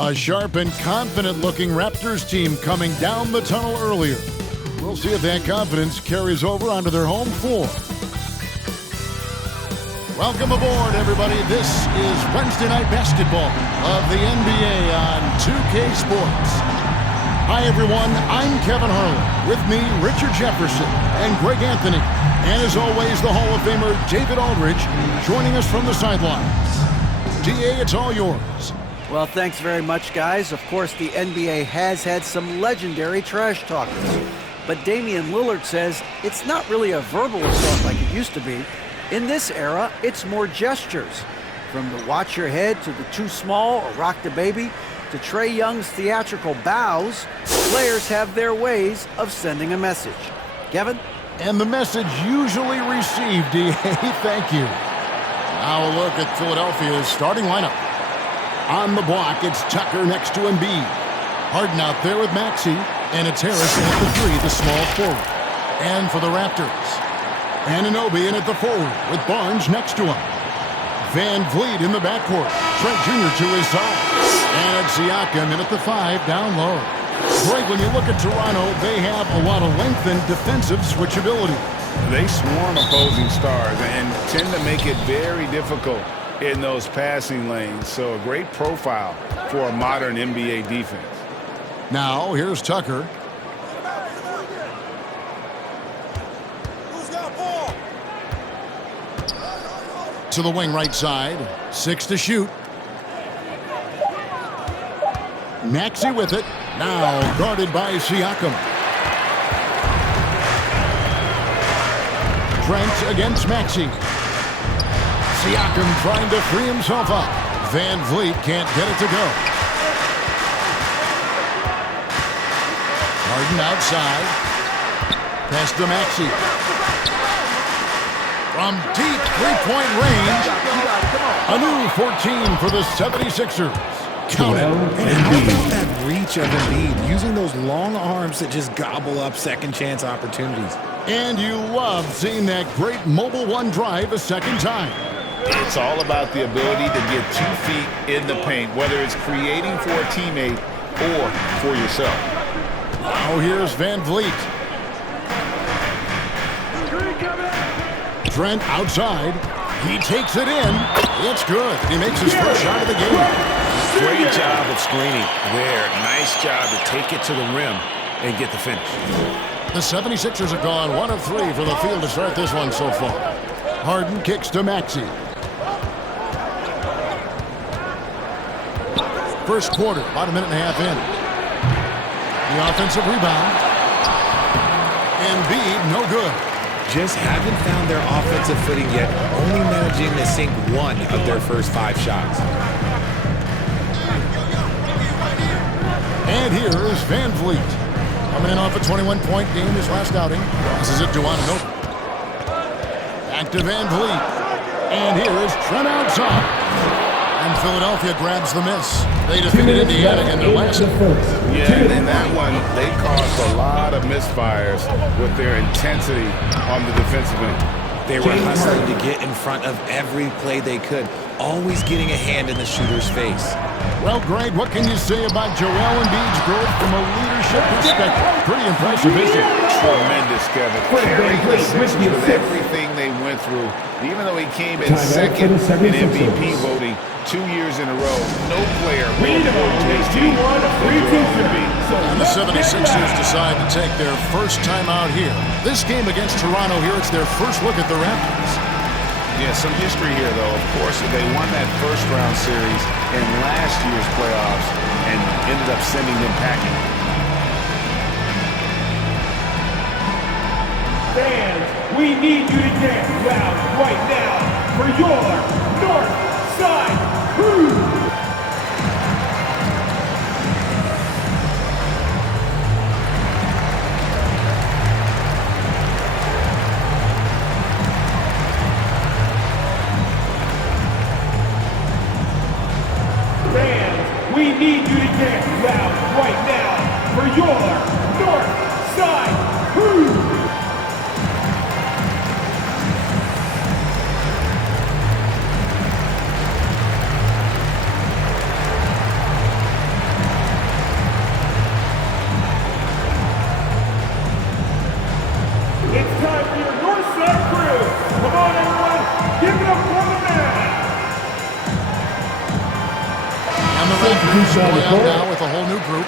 A sharp and confident-looking Raptors team coming down the tunnel earlier. We'll see if that confidence carries over onto their home floor. Welcome aboard, everybody. This is Wednesday Night Basketball of the NBA on 2K Sports. Hi, everyone. I'm Kevin Harlan. With me, Richard Jefferson and Greg Anthony. And as always, the Hall of Famer David Aldridge joining us from the sidelines. DA, it's all yours. Well, thanks very much, guys. Of course, the NBA has had some legendary trash talkers. But Damian Lillard says it's not really a verbal assault like it used to be. In this era, it's more gestures. From the watch your head to the too small or rock the baby to Trae Young's theatrical bows, players have their ways of sending a message. Kevin? And the message usually received, DA. Thank you. Now a look at Philadelphia's starting lineup. On the block, it's Tucker next to Embiid. Harden out there with Maxey, and it's Harris in at the three, the small forward. And for the Raptors, Anunoby in at the forward with Barnes next to him. Van Vliet in the backcourt. Trent Jr. to his side. And it's Siakam in at the five, down low. Greg, when you look at Toronto, they have a lot of length and defensive switchability. They swarm opposing stars and tend to make it very difficult in those passing lanes. So a great profile for a modern NBA defense. Now, here's Tucker. Who's got ball? To the wing right side. 6 to shoot. Maxey with it. Now guarded by Siakam. Trent against Maxey. Siakam trying to free himself up. Van Vliet can't get it to go. Harden outside. Pass to Maxey. From deep three-point range. A new 14 for the 76ers. Count it. And how about that reach of Embiid, using those long arms that just gobble up second chance opportunities. And you love seeing that great mobile one drive a second time. It's all about the ability to get 2 feet in the paint, whether it's creating for a teammate or for yourself. Now here's Van Vliet. Trent outside. He takes it in. It's good. He makes his first shot of the game. Great job of screening there. Nice job to take it to the rim and get the finish. The 76ers have gone 1 of 3 for the field to start this one so far. Harden kicks to Maxey. First quarter, about a minute and a half in. The offensive rebound. Embiid, no good. Just haven't found their offensive footing yet, only managing to sink 1 of their first 5 shots. And here's Van Vliet. Coming in off a 21-point game his last outing. Passes it to Anunoby. Back to Van Vliet. And here is Trent outside. And Philadelphia grabs the miss. They defeated Indiana in their last. Yeah, and in that one, they caused a lot of misfires with their intensity on the defensive end. They were hustling to get in front of every play they could, always getting a hand in the shooter's face. Well, Greg, what can you say about Joel Embiid's growth from a leadership perspective? Pretty impressive, isn't it? Tremendous, Kevin. Carrying the Sixers with everything they went through. Even though he came in second in MVP voting 2 years in a row, no player more important to his team than Joel Embiid. And the 76ers decide to take their first time out here. This game against Toronto here, it's their first look at the Raptors. Yeah, some history here, though. Of course, they won that first-round series in last year's playoffs and ended up sending them packing. Fans, we need you to get loud right now for your North Side Crew! We need you to get loud right now for your North Side Crew! play out now with a whole new group.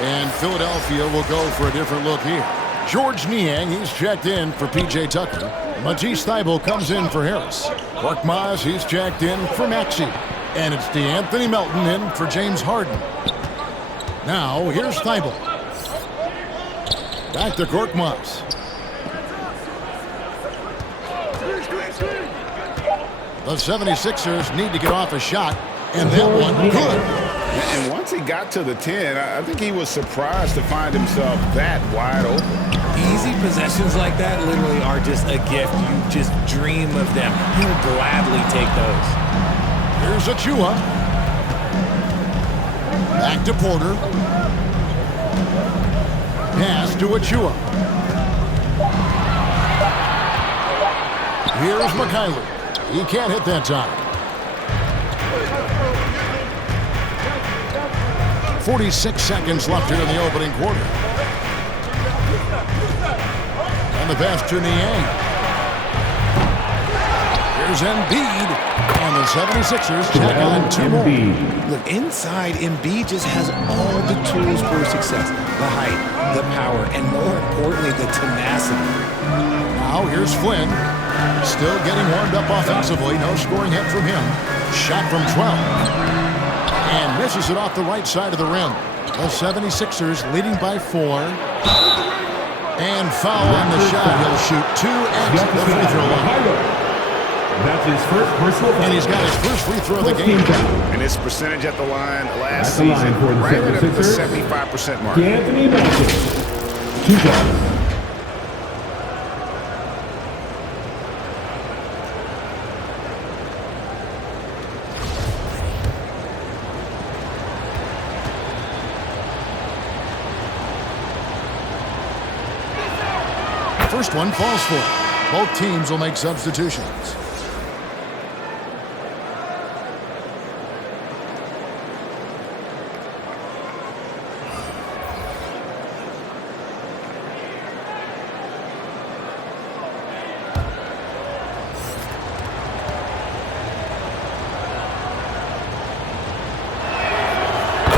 And Philadelphia will go for a different look here. George Niang, he's checked in for P.J. Tucker. Matisse Thybulle comes in for Harris. Korkmaz, he's checked in for Maxey. And it's DeAnthony Melton in for James Harden. Now, here's Thybulle. Back to Korkmaz. The 76ers need to get off a shot, and that one good. And once he got to the 10, I think he was surprised to find himself that wide open. Easy possessions like that literally are just a gift. You just dream of them. He'll gladly take those. Here's Achua. Back to Porter. Pass to Achua. Here's McKinley. He can't hit that time. 46 seconds left here in the opening quarter. And the pass to Niang. Here's Embiid. And the 76ers check on 2 more. Look, inside, Embiid just has all the tools for success. The height, the power, and more importantly, the tenacity. Now here's Flynn. Still getting warmed up offensively. No scoring hit from him. Shot from 12. And misses it off the right side of the rim. The 76ers leading by 4. And foul on the shot. He'll shoot 2 at the free throw line. That's his first personal foul. And he's got his first free throw of the game. And his percentage at the line last season, right at the 75% mark. Anthony Melton. 2 shots. First one falls for it. Both teams will make substitutions.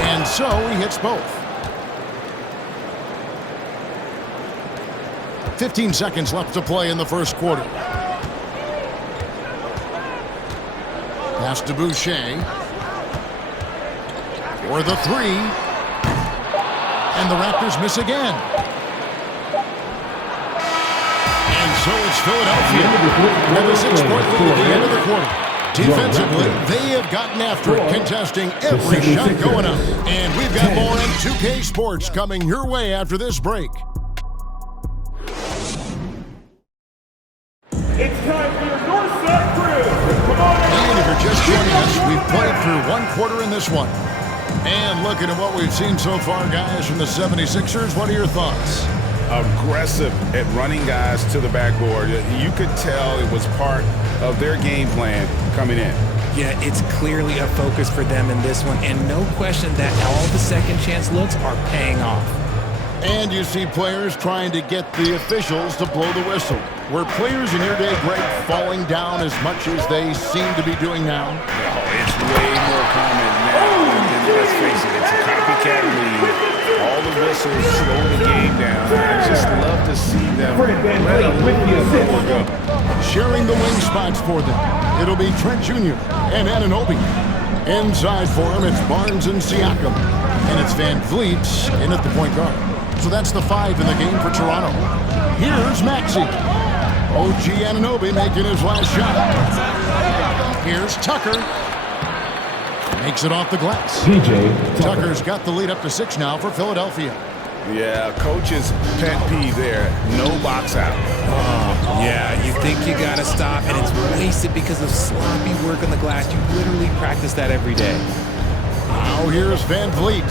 And so he hits both. 15 seconds left to play in the first quarter. Pass to Boucher. For the 3. And the Raptors miss again. And so it's Philadelphia with a 6-point lead at the end of the quarter. Defensively, they have gotten after it, contesting every shot going up. And we've got more in 2K Sports coming your way after this break. It's time for your North Side Crew. Come on. And if you're just joining us, we've played through 1 quarter in this one. And looking at what we've seen so far, guys, from the 76ers, what are your thoughts? Aggressive at running guys to the backboard. You could tell it was part of their game plan coming in. Yeah, it's clearly a focus for them in this one, and no question that all the second chance looks are paying off. And you see players trying to get the officials to blow the whistle. Were players in your day, Greg, falling down as much as they seem to be doing now? Oh, it's way more common now. And let's face it, it's a copycat league. All the whistles slow the game down. I just love to see them let a little bit more go. Sharing the wing spots for them. It'll be Trent Jr. and Anunoby. Inside for him, it's Barnes and Siakam. And it's Van Vliet in at the point guard. So that's the 5 in the game for Toronto. Here's Maxey. OG Anunoby making his last shot. Here's Tucker. Makes it off the glass. PJ Tucker's got the lead up to 6 now for Philadelphia. Yeah, coach's pet peeve there. No box out. Yeah, you think you got to stop, and it's wasted because of sloppy work on the glass. You literally practice that every day. Now here's Van Vliet.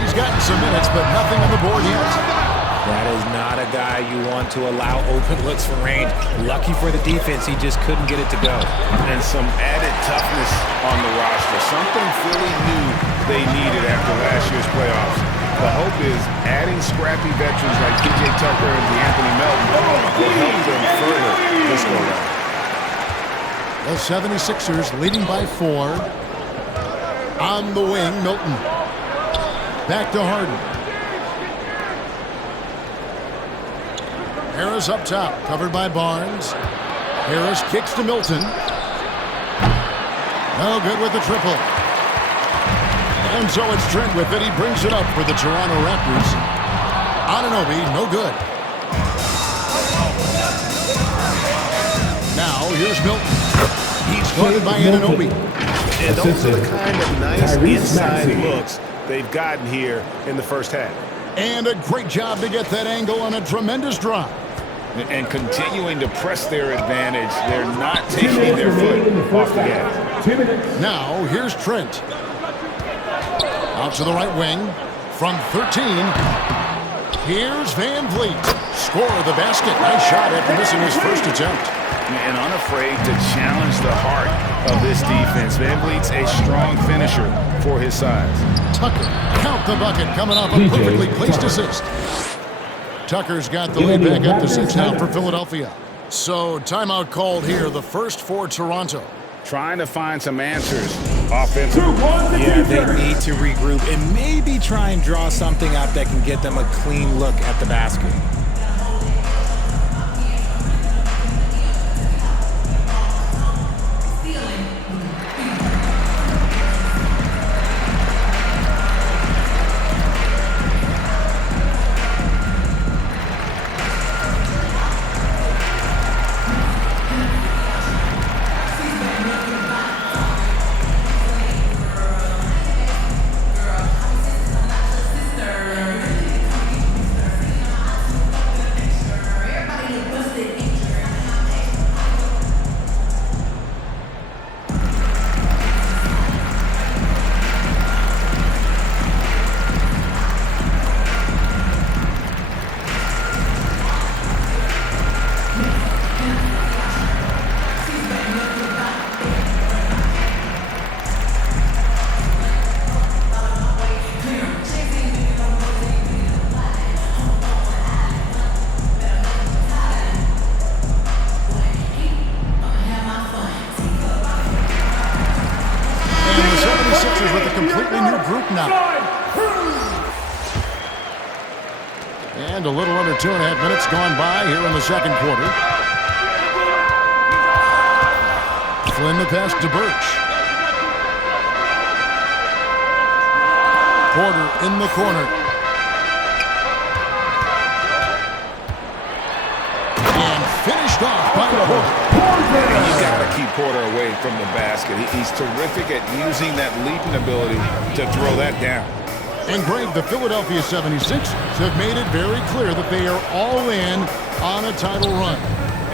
He's gotten some minutes, but nothing on the board yet. That is not a guy you want to allow open looks from range. Lucky for the defense, he just couldn't get it to go. And some added toughness on the roster. Something Philly knew they needed after last year's playoffs. The hope is adding scrappy veterans like P.J. Tucker and DeAnthony Melton will help them further this go-round. The 76ers leading by 4. On the wing, Milton. Back to Harden. Harris up top, covered by Barnes. Harris kicks to Milton. No good with the triple. And so it's Trent with it. He brings it up for the Toronto Raptors. Anunoby, no good. Now here's Milton. He's guarded by Anunoby. And those are the kind of nice inside looks they've gotten here in the first half. And a great job to get that angle on a tremendous drive. And continuing to press their advantage. They're not taking their foot off the gas. 2 minutes. Now here's Trent. Out to the right wing. From 13. Here's Van Vliet. Score of the basket. Nice shot after missing his first attempt. And unafraid to challenge the heart of this defense. Van Vliet's a strong finisher for his size. Tucker, count the bucket, coming off a perfectly placed assist. Tucker's got the lead back up to 6 now for Philadelphia. So timeout called here, the first for Toronto. Trying to find some answers offensively. Yeah, they need to regroup and maybe try and draw something up that can get them a clean look at the basket. With a completely new group now. And a little under 2.5 minutes gone by here in the second quarter. Flynn the pass to Birch. Porter in the corner. And finished off by Porter. You got to keep Porter away from the basket. He's terrific at using that leaping ability to throw that down. And Greg, the Philadelphia 76ers have made it very clear that they are all in on a title run.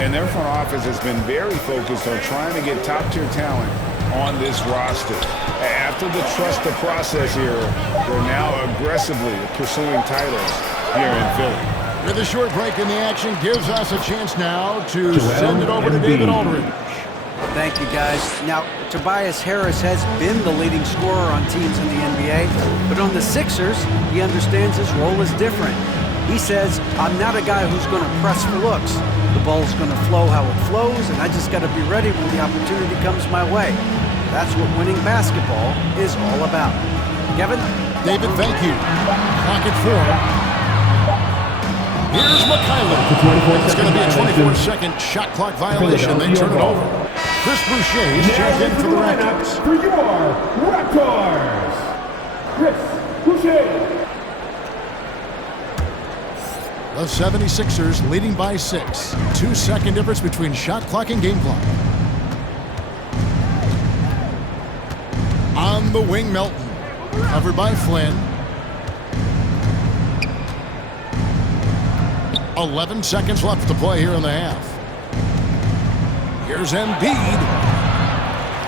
And their front office has been very focused on trying to get top-tier talent on this roster. After the trust the process era, they're now aggressively pursuing titles here in Philly. With a short break in the action, gives us a chance now to send it over to David Aldridge. Thank you, guys. Now, Tobias Harris has been the leading scorer on teams in the NBA, but on the Sixers, he understands his role is different. He says, I'm not a guy who's going to press for looks. The ball's going to flow how it flows, and I just got to be ready when the opportunity comes my way. That's what winning basketball is all about. Kevin? David, thank you. Clock at 4. Here's McKinley. It's going to be a 24-second shot clock violation. They turn it over. Chris Boucher is checked in for the Raptors. For your Raptors, Chris Boucher. The 76ers leading by 6. 2-second difference between shot clock and game clock. On the wing, Melton. Covered by Flynn. 11 seconds left to play here in the half. Here's Embiid.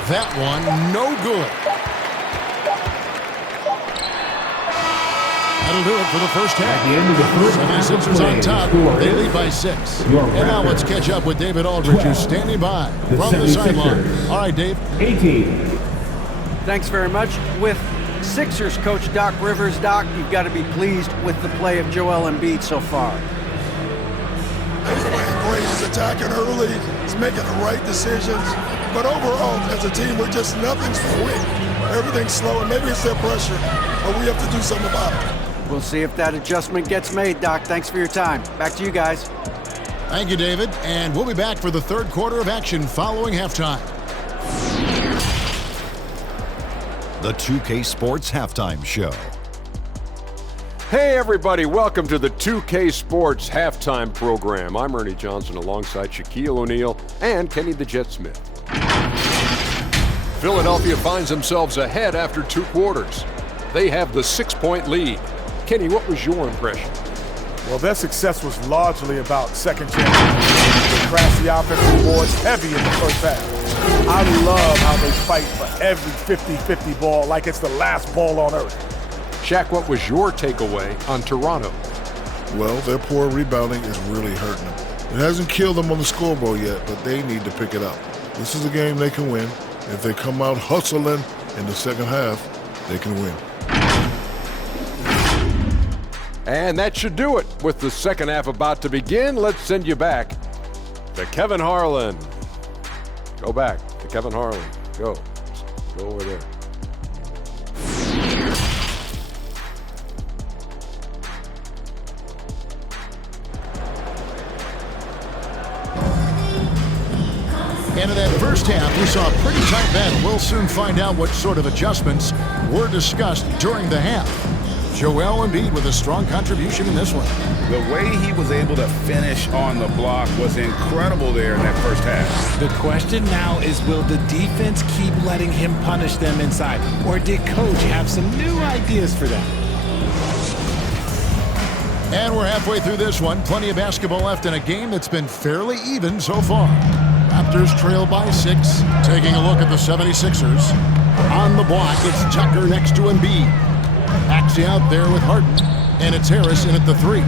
That one, no good. That'll do it for the first half. At the end of the first half, 76ers on top. They lead by 6. And now let's catch up with David Aldridge, who's standing by from the sideline. All right, Dave. 18. Thanks very much. With Sixers coach Doc Rivers, Doc, you've got to be pleased with the play of Joel Embiid so far. He's playing great. He's attacking early. He's making the right decisions. But overall, as a team, we're just nothing's quick. Everything's slow, and maybe it's their pressure. but we have to do something about it. We'll see if that adjustment gets made, Doc. Thanks for your time. Back to you guys. Thank you, David. And we'll be back for the third quarter of action following halftime. The 2K Sports Halftime Show. Hey everybody, welcome to the 2K Sports Halftime Program. I'm Ernie Johnson alongside Shaquille O'Neal and Kenny the Jet Smith. Philadelphia finds themselves ahead after 2 quarters. They have the 6-point lead. Kenny, what was your impression? Well, their success was largely about second chances. They crashed the offensive boards heavy in the first half. I love how they fight for every 50-50 ball like it's the last ball on earth. Shaq, what was your takeaway on Toronto? Well, their poor rebounding is really hurting them. It hasn't killed them on the scoreboard yet, but they need to pick it up. This is a game they can win. If they come out hustling in the second half, they can win. And that should do it. With the second half about to begin, let's send you back to Kevin Harlan. Go back to Kevin Harlan. Go over there. And in that first half, we saw a pretty tight battle. We'll soon find out what sort of adjustments were discussed during the half. Joel Embiid with a strong contribution in this one. The way he was able to finish on the block was incredible there in that first half. The question now is, will the defense keep letting him punish them inside? Or did Coach have some new ideas for them? And we're halfway through this one. Plenty of basketball left in a game that's been fairly even so far. Raptors trail by 6. Taking a look at the 76ers. On the block, it's Tucker next to Embiid. Maxey out there with Harden. And it's Harris in at the 3.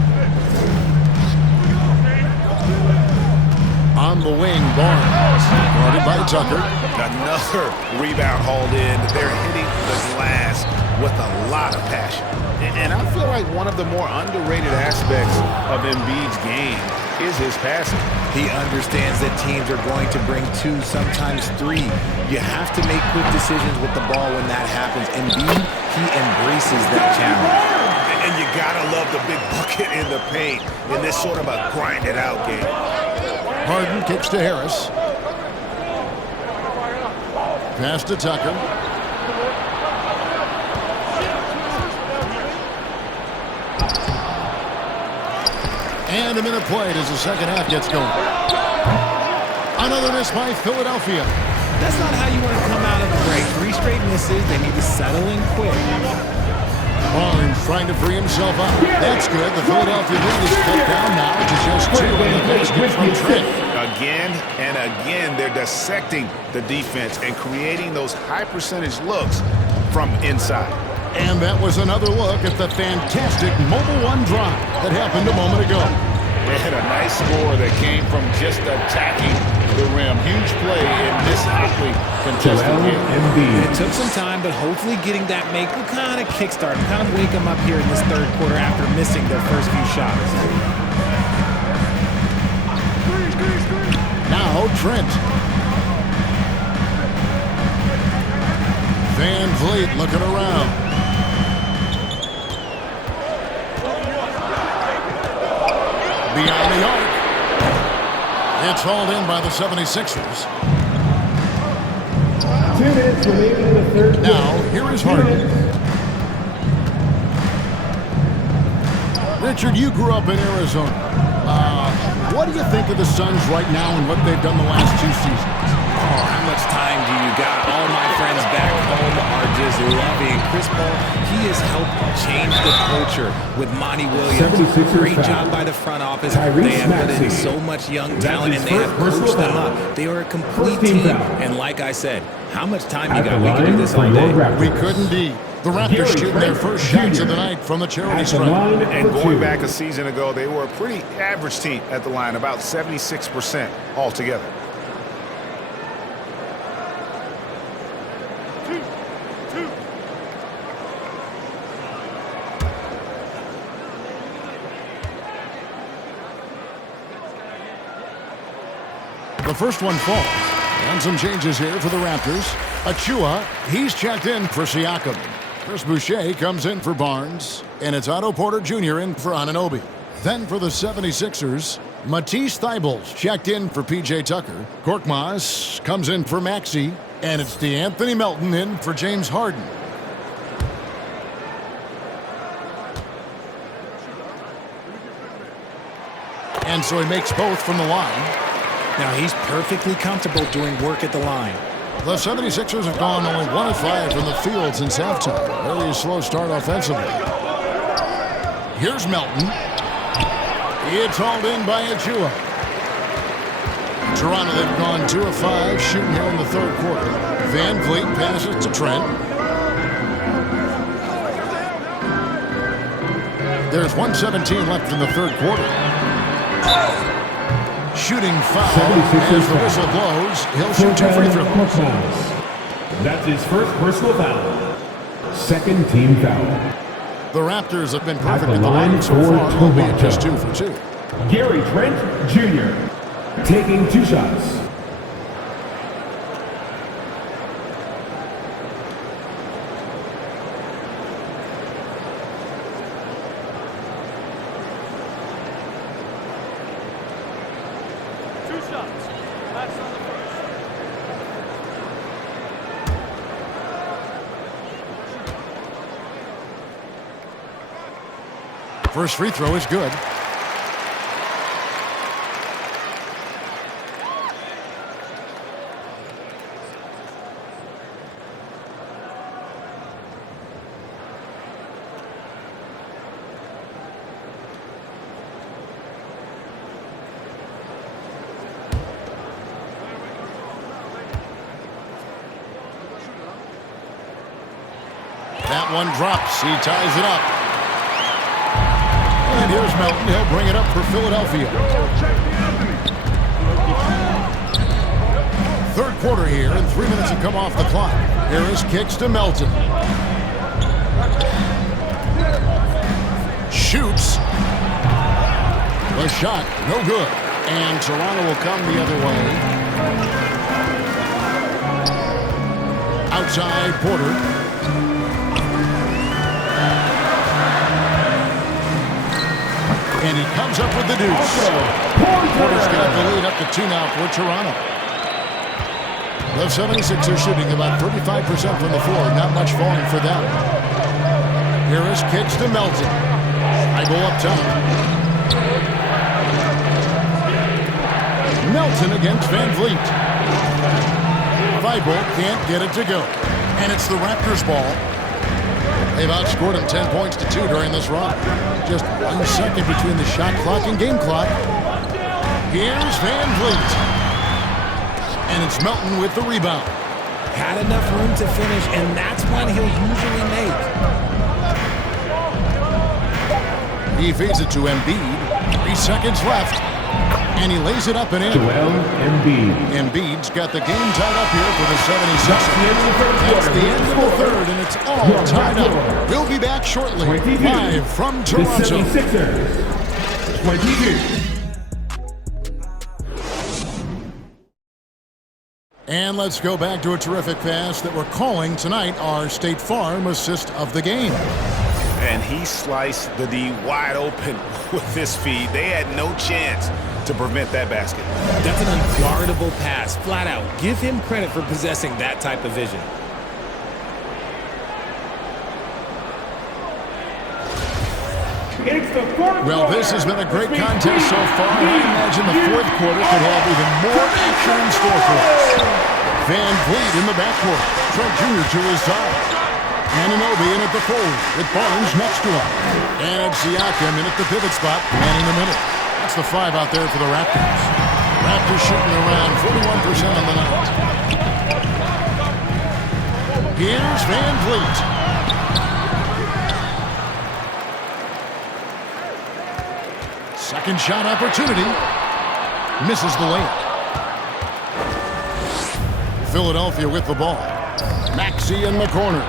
On the wing, Barnes. Guarded by Tucker. Another rebound hauled in. They're hitting the glass with a lot of passion. And I feel like one of the more underrated aspects of Embiid's game is his passing. He understands that teams are going to bring 2, sometimes 3. You have to make quick decisions with the ball when that happens. Embiid, he embraces that challenge. And you gotta love the big bucket in the paint in this sort of a grind-it-out game. Harden kicks to Harris. Pass to Tucker. And a minute played as the second half gets going. Another miss by Philadelphia. That's not how you want to come out of the break. 3 straight misses. They need to settle in quick. Barnes trying to free himself up. That's good. The Philadelphia lead is cut down now to just 2 on the basket from Trent. Again and again, they're dissecting the defense and creating those high-percentage looks from inside. And that was another look at the fantastic Mobile One drive that happened a moment ago. They had a nice score that came from just attacking the rim. Huge play in this hotly contested game. It took some time, but hopefully getting that make will kind of kickstart, kind of wake them up here in this third quarter after missing their first few shots. Now Trent. Van Vliet looking around. Beyond the arc. It's hauled in by the 76ers. 2 minutes remaining in the third quarter. Now, here is Harden. Richard, you grew up in Arizona. What do you think of the Suns right now and what they've done the last 2 seasons? Oh, how much time do you got? All my friends back home are just loving Chris Paul. He has helped change the culture with Monty Williams. Great job by the front office. They have put in so much young talent, and they have coached them up. They are a complete team. And like I said, how much time you got? We can do this all day. We could indeed. The Raptors shooting their first shots of the night from the charity stripe. And going back a season ago, they were a pretty average team at the line, about 76% altogether. The first one falls. And some changes here for the Raptors. Achua, he's checked in for Siakam. Chris Boucher comes in for Barnes, and it's Otto Porter Jr. in for Anunoby. Then for the 76ers, Matisse Thybulle's checked in for P.J. Tucker. Korkmaz comes in for Maxey, and it's DeAnthony Melton in for James Harden. And so he makes both from the line. Now he's perfectly comfortable doing work at the line. The 76ers have gone only 1 of 5 from the field since halftime. Very slow start offensively. Here's Melton. It's hauled in by Achua. Toronto, they've gone 2 of 5 shooting here in the third quarter. Van Vliet passes to Trent. There's 1:17 left in the third quarter. Shooting foul as the whistle blows. He'll shoot 2 free throws. That's his first personal foul. Second team foul. The Raptors have been perfect at the line so far, albeit just 2 for 2. Gary Trent Jr. taking 2 shots. First free throw is good. That one drops. He ties it up. And here's Melton. He'll bring it up for Philadelphia. Third quarter here, and 3 minutes have come off the clock. Harris kicks to Melton. Shoots. The shot, no good. And Toronto will come the other way. Outside Porter. And he comes up with the deuce. Porter's got the lead up to 2 now for Toronto. The 76ers shooting about 35% from the floor. Not much falling for them. Harris kicks to Melton. Thibault up top. Melton against Van Vliet. Thibault can't get it to go. And it's the Raptors ball. They've outscored him 10 points to 2 during this run. Just 1 second between the shot clock and game clock. Here's Van Vliet. And it's Melton with the rebound. Had enough room to finish, and that's when he'll usually make. He feeds it to Embiid. 3 seconds left. And he lays it up and in. Embiid's got the game tied up here for the 76ers. That's the end of the third, and it's all tied up. We'll be back shortly, live from Toronto. The 76ers, 22. And let's go back to a terrific pass that we're calling tonight our State Farm assist of the game. And he sliced the D wide open with this feed. They had no chance to prevent that basket. That's an unguardable pass, flat out. Give him credit for possessing that type of vision. Well, this has been a great contest so far. I imagine the fourth quarter could have even more action in store for us. Van Vliet in the backcourt. Trent Jr. to his side. Anunoby in at the forward with Barnes next to him. And it's Siakam in at the pivot spot, manning the middle. That's the 5 out there for the Raptors. Raptors shooting around 41% on the night. Here's Van Vliet. Second shot opportunity. Misses the layup. Philadelphia with the ball. Maxey in the corner.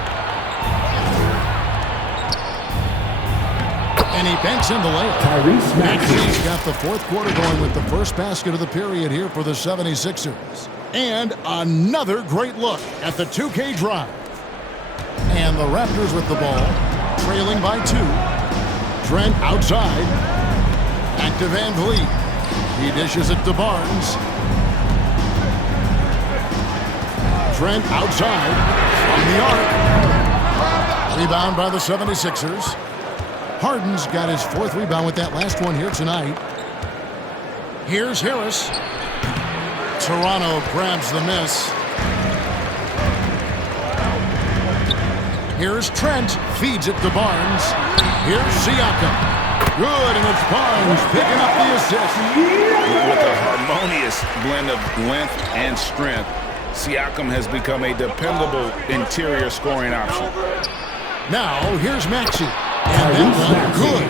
And he banks in the layup. Maxey's got the fourth quarter going with the first basket of the period here for the 76ers. And another great look at the 2K drive. And the Raptors with the ball, trailing by 2. Trent outside. Back to Van Vliet. He dishes it to Barnes. Trent outside from the arc. Rebound by the 76ers. Harden's got his 4th rebound with that last one here tonight. Here's Harris. Toronto grabs the miss. Here's Trent. Feeds it to Barnes. Here's Siakam. Good, and it's Barnes picking up the assist. With a harmonious blend of length and strength, Siakam has become a dependable interior scoring option. Now, here's Maxey. And that one good.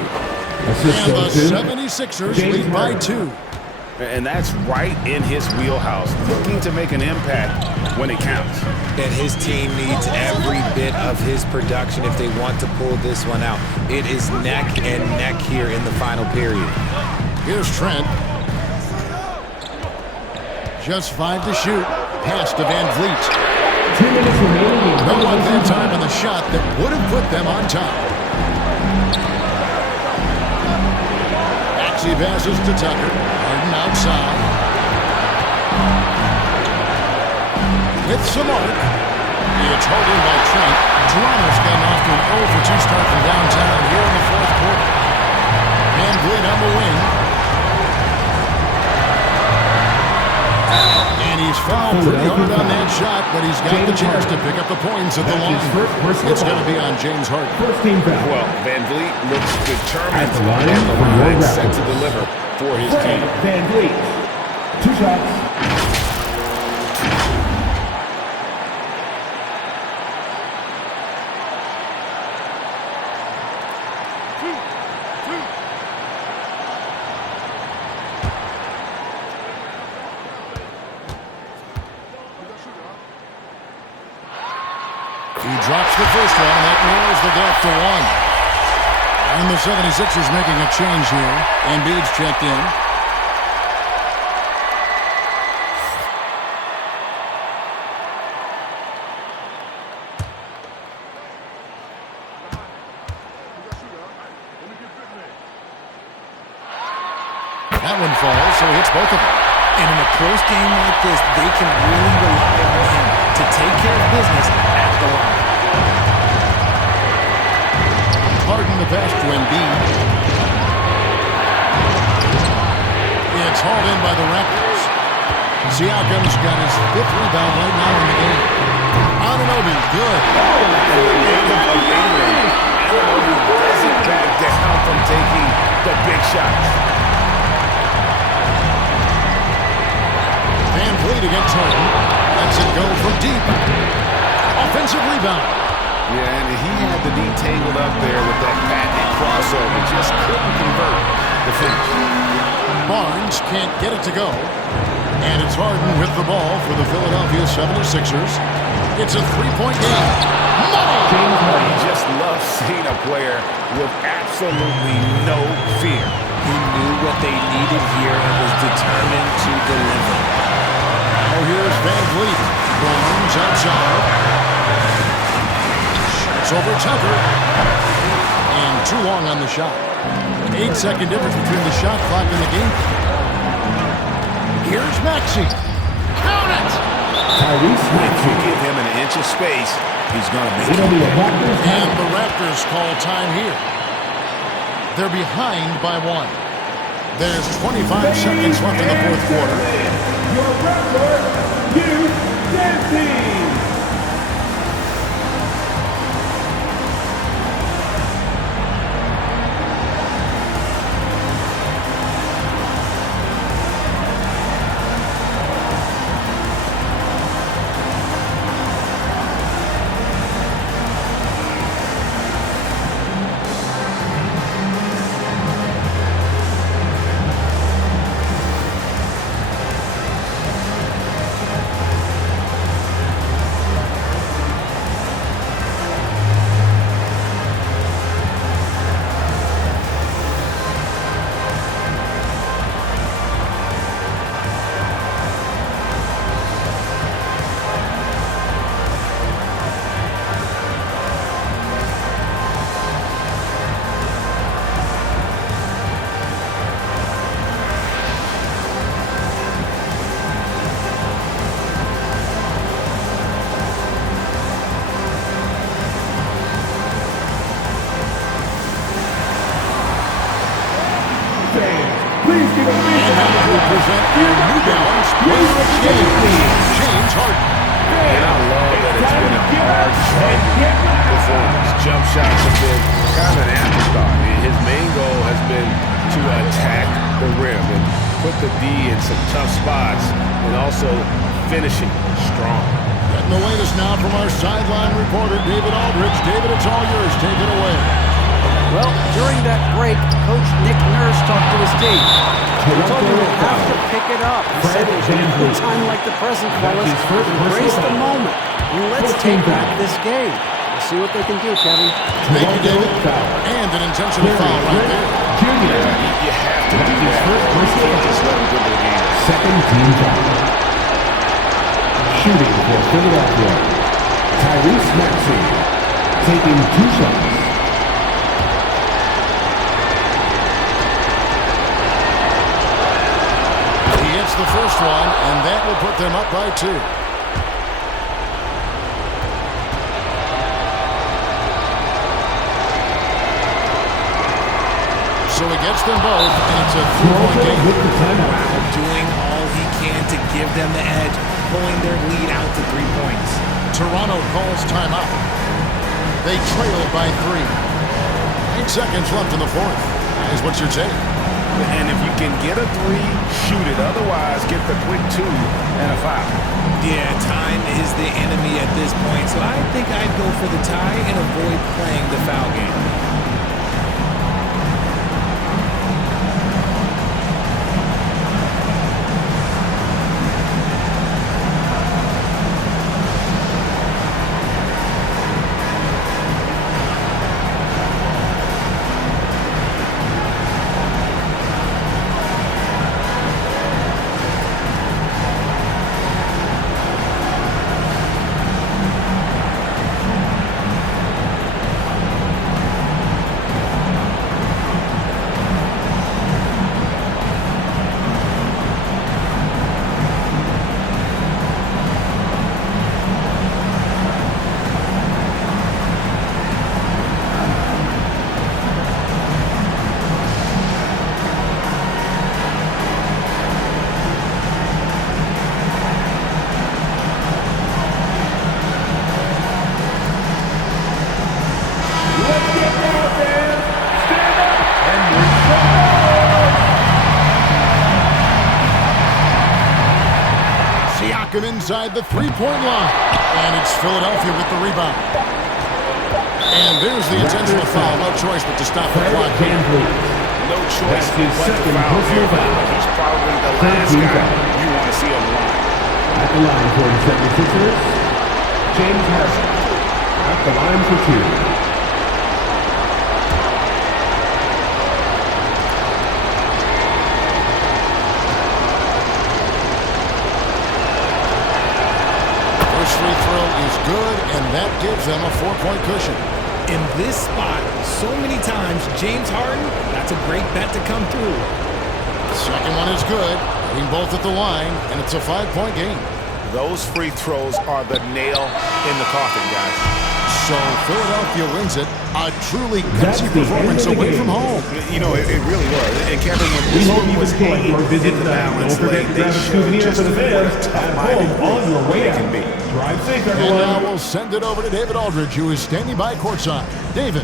And the 76ers lead by 2. And that's right in his wheelhouse, looking to make an impact when it counts. And his team needs every bit of his production if they want to pull this one out. It is neck and neck here in the final period. Here's Trent. Just 5 to shoot. Pass to Van Vliet. 2 minutes remaining. No one that time on the shot that would have put them on top. Maxey passes to Tucker. Harden outside. Hits the mark. It's holding by Trent. Toronto's gotten off to an 0 for 2 start from downtown here in the 4th quarter. Van Vliet on the wing. And he's fouled pretty hard on that shot, but he's got the chance to pick up the points at the line. It's going to be on James Harden. Well, Van Vliet looks determined and the line set to deliver for his team. Van Vliet, 2 shots. He drops the first one, and that narrows the gap to 1. And the 76ers making a change here. Embiid's checked in. That one falls, so he hits both of them. And in a close game like this, they can really rely on him to take care of business at the line. Harden the pass to Embiid. It's hauled in by the Raptors. Siakam's got his 5th rebound right now in the game. Anunoby, good. Anunoby doesn't back down from taking the big shots. Van Vliet against Harden. Lets it go from deep. Offensive rebound. Yeah, and he had the D tangled up there with that patented crossover. Just couldn't convert the finish. Barnes can't get it to go. And it's Harden with the ball for the Philadelphia 76ers. It's a 3-point game. Money! He just loves seeing a player with absolutely no fear. He knew what they needed here and was determined to deliver. Now here's Van Vliet. Barnes outside. It's over Tucker. And too long on the shot. 8-second difference between the shot clock and the game. Here's Maxey. Count it! If you give him an inch of space, he's going to make it. And the Raptors call time here. They're behind by 1. There's 25 seconds left in the 4th quarter. Your Raptors, you dancing! Please give a big And now we present your New Balance Player of the Game, James Harden. And I love that it's been a hard-charging performance. Jump shots have been kind of an afterthought. His main goal has been to attack the rim and put the D in some tough spots and also finishing strong. Getting the latest now from our sideline reporter, David Aldridge. David, it's all yours. Take it away. Well, during that break, Coach Nick Nurse talked to his team. He told them they have to pick it up. He said there's no time like the present, fellas. Embrace the moment. And let's take back this game. We'll see what they can do, Kevin. Thank you, David. And an intentional foul right there. You have to do that. You can't just let him dribble the game. Second team foul. Shooting for Philadelphia, Tyrese Maxey taking 2 shots. He hits the first one, and that will put them up by 2. So he gets them both, and it's a 3-point game. Doing all he can to give them the edge, pulling their lead out to 3 points. Toronto calls timeout. They trail by 3. 8 seconds left in the fourth. Is what's your take? And if you can get a 3, shoot it. Otherwise, get the quick 2 and a foul. Yeah, time is the enemy at this point, so I think I'd go for the tie and avoid playing the foul game. Inside the 3-point line. And it's Philadelphia with the rebound. And there's the intentional foul. No choice but to stop the clock. No choice but to foul here. He's probably the last guy you want to see on the line. At the line for the 76ers, James Harden. At the line for 2. Free throw is good, and that gives them a 4-point cushion. In this spot, so many times, James Harden, that's a great bet to come through. The second one is good, hitting both at the line, and it's a 5-point game. Those free throws are the nail in the coffin, guys. So Philadelphia wins it. A truly gutsy performance away from home. You know, it really was. And Kevin, when We this hope one you was enjoyed your visit tonight. Don't forget to grab a souvenir for the fans at home on your way out. Drive safe, And everyone. now we'll send it over to David Aldridge, who is standing by courtside. David.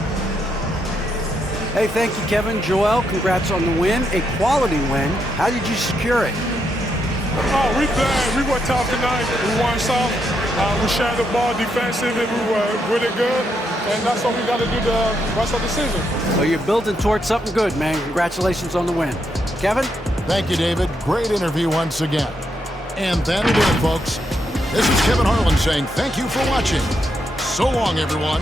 Hey, thank you, Kevin. Joel, congrats on the win. A quality win. How did you secure it? Oh, we glad. We were tough tonight. We won some. We shared the ball defensive, and we were really good. And that's what we got to do the rest of the season. Well, you're building towards something good, man. Congratulations on the win. Kevin? Thank you, David. Great interview once again. And that'll do it, folks. This is Kevin Harlan saying thank you for watching. So long, everyone.